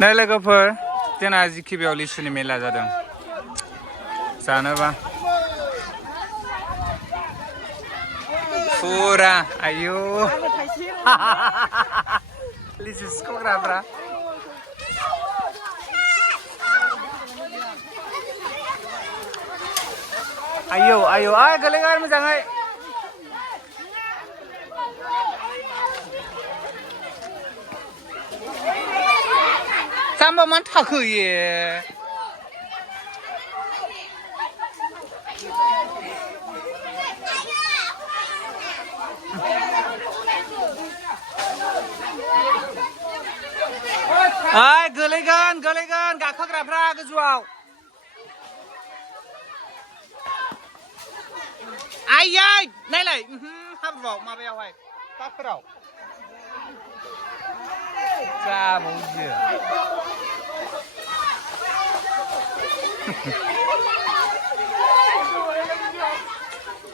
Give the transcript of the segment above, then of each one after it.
नै लोगोफोर जोंना GKB आव लिसुनि मेला जादों जानोबा फुरा आयौ लिसु सिख'ग्राफ्रा आयौ आयौ आय गोलैगोन मोजाङै जाम्बा मानो थाखो इयो आय गोलैगोन गोलैगोन गाखोग्राफ्रा गोजौआव आयै नायलाय हाब्रुआव माबायावहाय दाखोराव जाबावसो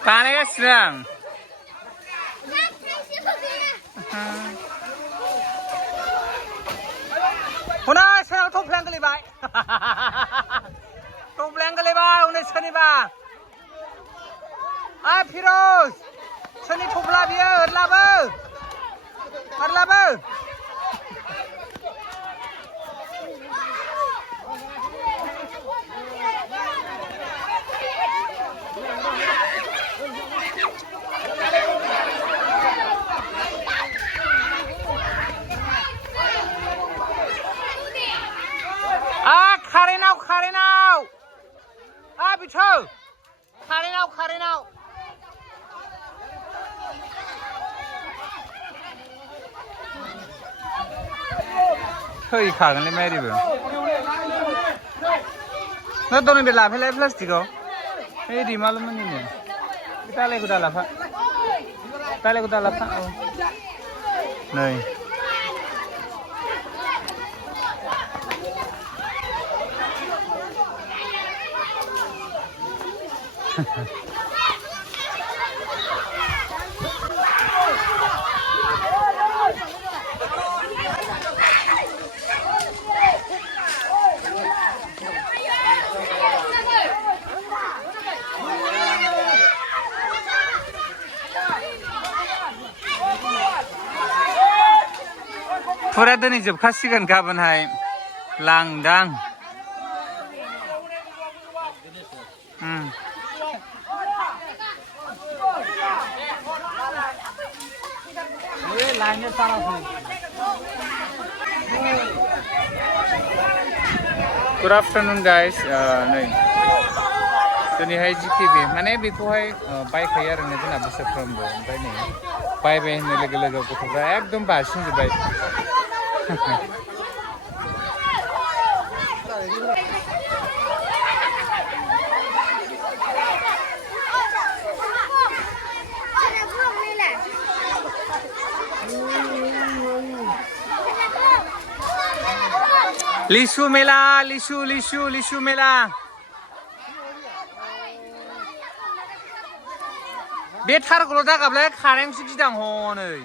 बानायगासिनो आं हनै सोरनाव थफ्लायानो गोलैबाय थफ्लायानो गोलैबाय हनै सोरनिबा फिर'ज सोरनि थफ्ला बियो ओरलाबो ओरलाबो कारेनाव बिथौ कारेनाव थैखागोनलै मारिबो ना दनै बे लाफैलाय प्लास्टिकआव ओइ रिमालमोननिनो दालायखौ दालाफा औ नै फुरा दिनै जोबखासिगोन गाबोनहाय लांदां गुड आफ्टरनुन गाइस नै दिनैहाय GKB माने बेखौहाय बायखायो आरो जोंना बोसोरफ्रोमबो ओमफ्राय नै बायबाय होननाय लोगो लोगो गथ'फ्रा एकदम बारसिनजोब्बाय लिसु मेला लिसु मेला बे थारखौल' दागाबलै खानायखौसो गिदां हनै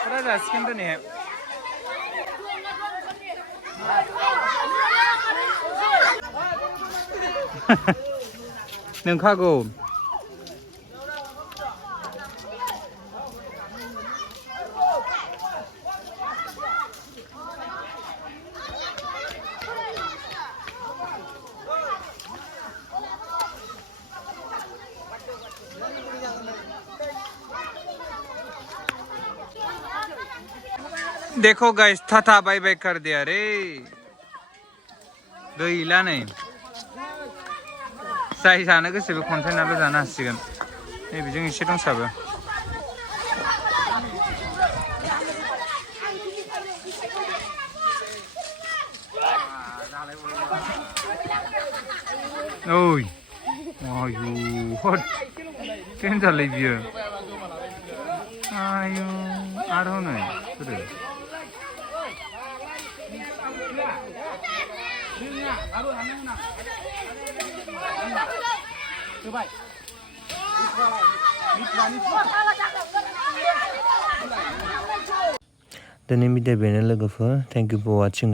फुरा जासिगोन दिनैहाय नोंखागौ देखो गाइस टाटा बाय बाय कर दिया रे गैला नै जाय जानो गोसो बे कन्टेनारल' जानो हासिगोन नै बेजों एसे दंसाबो ओइ आयु हट देन्जारलै बियो आयु आरो हनै सोरो दिनै भिडिअ बेनो लोगोफोर थेंक इउ फर वाचिं